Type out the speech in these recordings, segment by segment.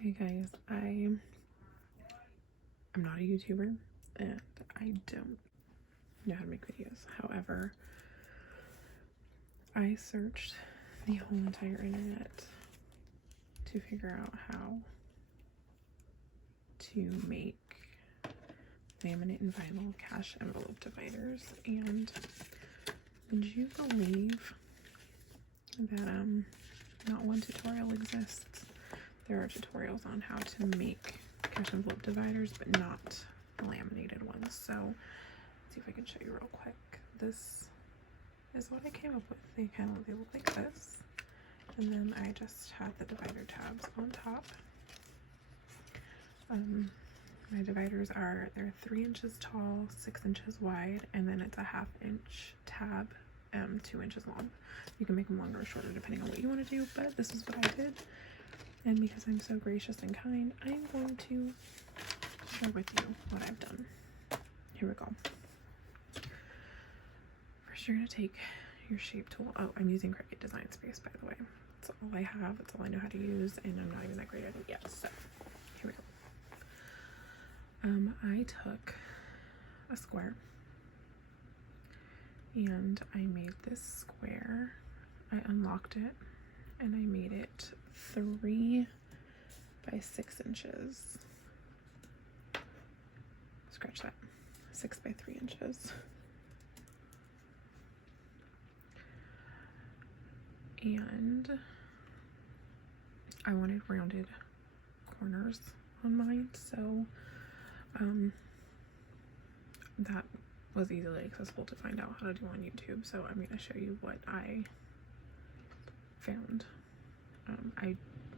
Okay guys, I'm not a YouTuber and I don't know how to make videos. However, I searched the whole entire internet to figure out how to make laminate and vinyl cash envelope dividers, and would you believe that not one tutorial exists? There are tutorials on how to make cash envelope dividers, but not laminated ones. So let's see if I can show you real quick. This is what I came up with. They look like this, and then I just had the divider tabs on top. My dividers they're 3 inches tall, 6 inches wide, and then it's a 1/2 inch tab, 2 inches long. You can make them longer or shorter depending on what you want to do, but this is what I did. And because I'm so gracious and kind, I'm going to share with you what I've done. Here we go. First, you're going to take your shape tool. Oh, I'm using Cricut Design Space, by the way. That's all I have. That's all I know how to use, and I'm not even that great at it yet. So here we go. I took a square and I made this square. I unlocked it and I made it 3 by 6 inches. Scratch that. 6 by 3 inches. And I wanted rounded corners on mine, so that was easily accessible to find out how to do on YouTube. So I'm going to show you what I found.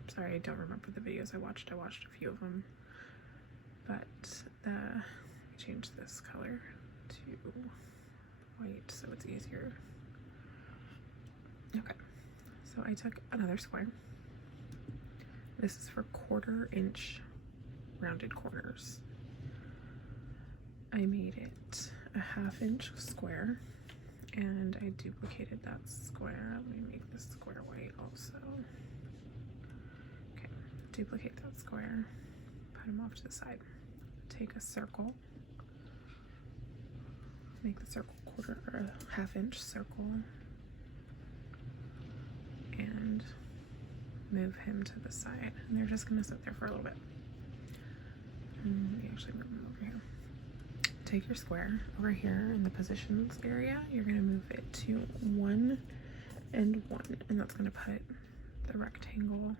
Sorry, I don't remember the videos I watched. I watched a few of them, but I changed this color to white so it's easier. Okay, so I took another square. This is for 1/4 inch rounded corners. I made it a 1/2 inch square and I duplicated that square. Let me make this square white also. Okay, duplicate that square, put them off to the side. Take a circle, make the circle 1/4 or a 1/2 inch circle, and move him to the side. And they're just gonna sit there for a little bit. Let me actually move him over here. Take your square over here in the positions area. You're going to move it to 1 and 1, and that's going to put the rectangle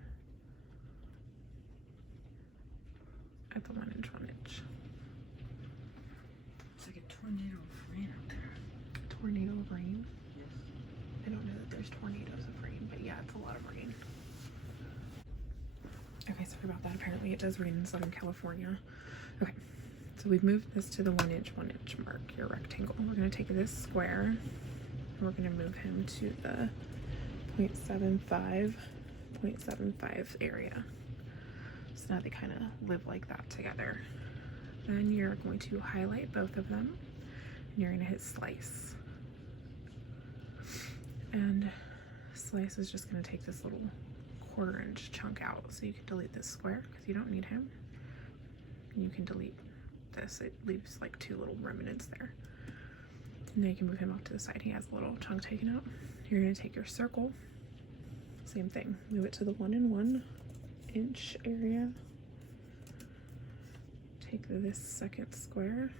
at the 1 inch, 1 inch. It's like a tornado of rain out there. A tornado of rain? Yes. I don't know that there's tornadoes of rain, but yeah, it's a lot of rain. Okay, sorry about that. Apparently it does rain in Southern California. Okay. So we've moved this to the 1 inch, 1 inch mark, your rectangle. We're going to take this square and we're going to move him to the 0.75 area. So now they kind of live like that together. Then you're going to highlight both of them and you're going to hit slice. And slice is just going to take this little 1/4 inch chunk out. So you can delete this square because you don't need him. And you can delete this. It leaves like 2 little remnants there. And then you can move him off to the side. He has a little chunk taken out. You're going to take your circle, same thing, move it to the 1 and 1 inch area. Take this second square,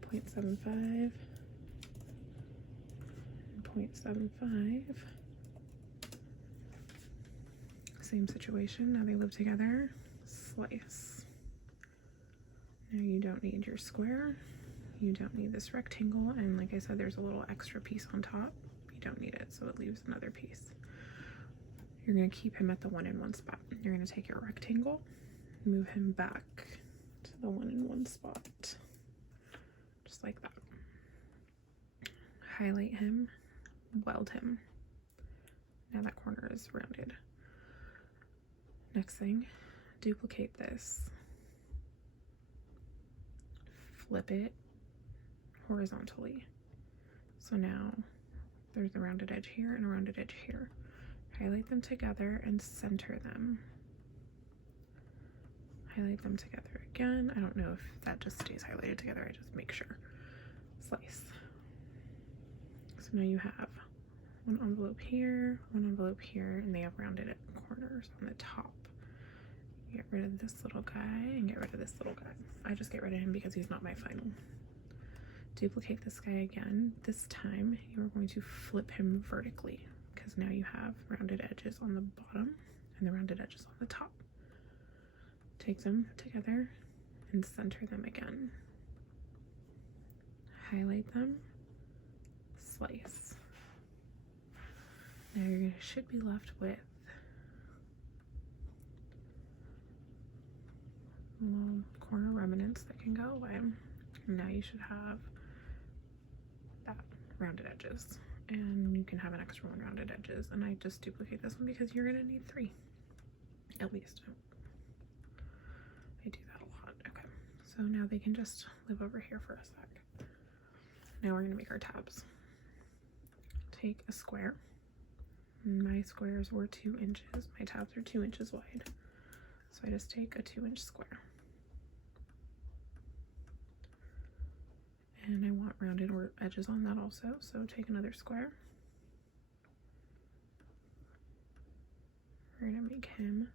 0.75 and 0.75. Same situation. Now they live together. Slice. Now you don't need your square, you don't need this rectangle, and like I said, there's a little extra piece on top. You don't need it, so it leaves another piece. You're going to keep him at the 1 and 1 spot. You're going to take your rectangle, move him back to the 1 and 1 spot, just like that. Highlight him, weld him. Now that corner is rounded. Next thing, duplicate this. Flip it horizontally. So now there's a rounded edge here and a rounded edge here. Highlight them together and center them. highlight them together again. I don't know if that just stays highlighted together, I just make sure. Slice. So now you have one envelope here, and they have rounded corners on the top. Get rid of this little guy and get rid of this little guy. I just get rid of him because he's not my final. Duplicate this guy again. This time you're going to flip him vertically because now you have rounded edges on the bottom and the rounded edges on the top. Take them together and center them again. Highlight them, slice. Now you should be left with little corner remnants that can go away. Now you should have that rounded edges, and you can have an extra one rounded edges, and I just duplicate this one because you're gonna need 3 at least. I do that a lot. Okay, so now they can just live over here for a sec. Now we're gonna make our tabs. Take a square. My squares were 2 inches. My tabs are 2 inches wide, so I just take a 2-inch square. And I want rounded edges on that also, so take another square. We're gonna make him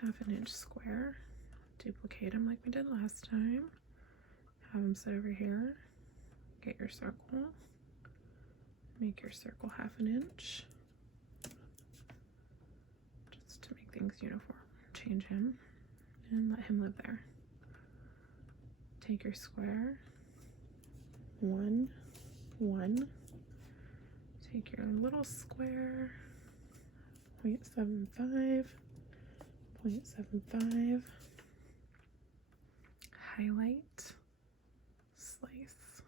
1/2 inch square. Duplicate him like we did last time. Have him sit over here. Get your circle. Make your circle 1/2 inch. Just to make things uniform. Change him and let him live there. Take your square, 1, 1, take your little square, 0.75, 0.75, highlight, slice,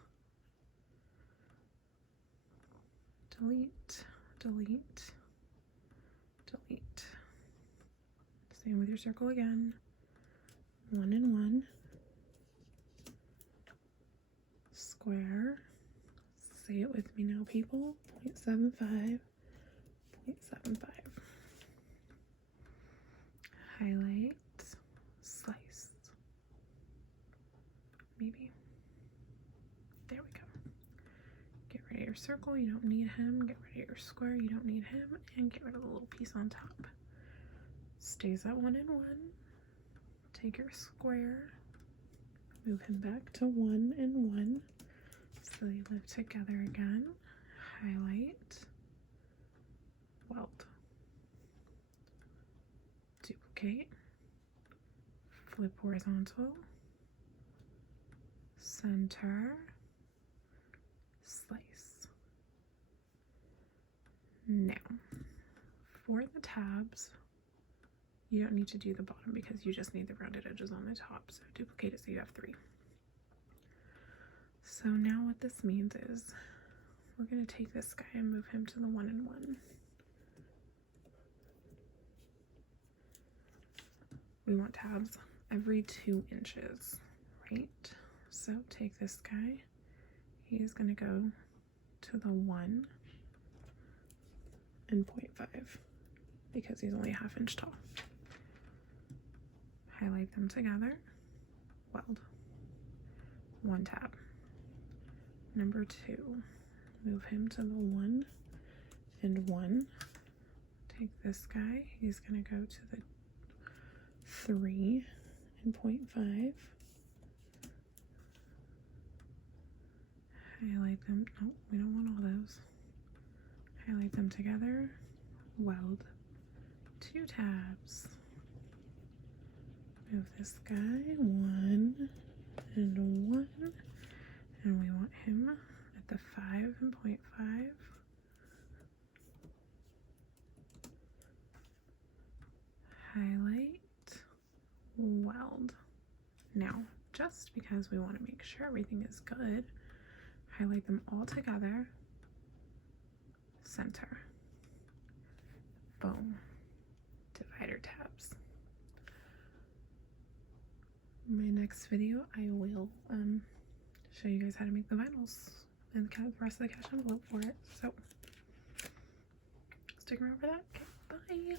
delete, delete, delete. Same with your circle again, 1 and 1. Square, say it with me now people, 0.75, 0.75, highlight, slice, maybe, there we go. Get rid of your circle, you don't need him, get rid of your square, you don't need him, and get rid of the little piece on top. Stays at 1 and 1, take your square, move him back to 1 and 1. So they live together again. Highlight, weld, duplicate, flip horizontal, center, slice. Now, for the tabs, you don't need to do the bottom because you just need the rounded edges on the top. So duplicate it so you have 3. So now what this means is we're going to take this guy and move him to the 1 and 1. We want tabs every 2 inches, right? So take this guy, he's going to go to the 1 and 0.5 because he's only 1/2 inch tall. Highlight them together, weld, 1 tab. Number 2, move him to the 1 and 1. Take this guy, he's going to go to the 3 and 0.5. Highlight them, no, we don't want all those. Highlight them together, weld, 2 tabs. Move this guy, 1 and 1. And we want him at the 5 and 0.5. Highlight, weld. Now, just because we want to make sure everything is good, highlight them all together, center, boom, divider tabs. In my next video, I will show you guys how to make the vinyls and the rest of the cash envelope for it. So stick around for that. Okay, bye.